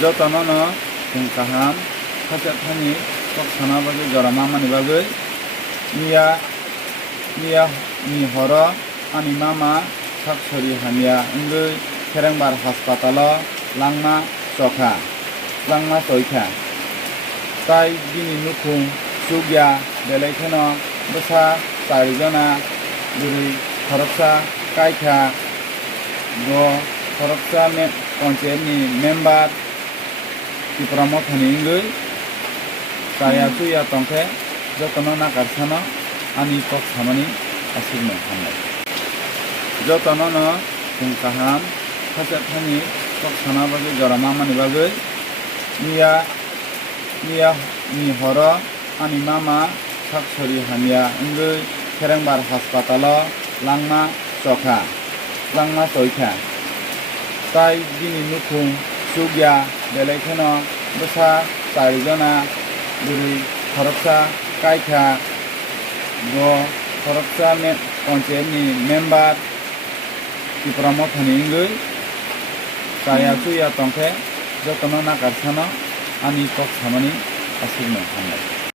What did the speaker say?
jotono no chung kaham khachak thani kok sana bagui jora mamani bagui niya ni horo ani mama saksori hamya wngui Kerengbar haspatalo langma toikha tai bini nukhung sugya belai kheno bwsa 4 jona burui khoroksa kaikha bo khoroksa panchayat ni member tipramo thani wngui kaya tuya tongkhe jotono nakarsano ani kok samani asirno hambai jotono no chung kaham khachak thani kok sana bagui jora mamani bagui niya ni horo ani mama saksori hamya wngui Kerengbar haspatalo langma toikha tai bini nukhung sugya belai kheno bwsa 4 jona burui khoroksa kaikha bo khoroksa panchayat ni member tipramo thani wngui kaya tuya tongkhe jotono nakarsano ani kok samani asirno hambai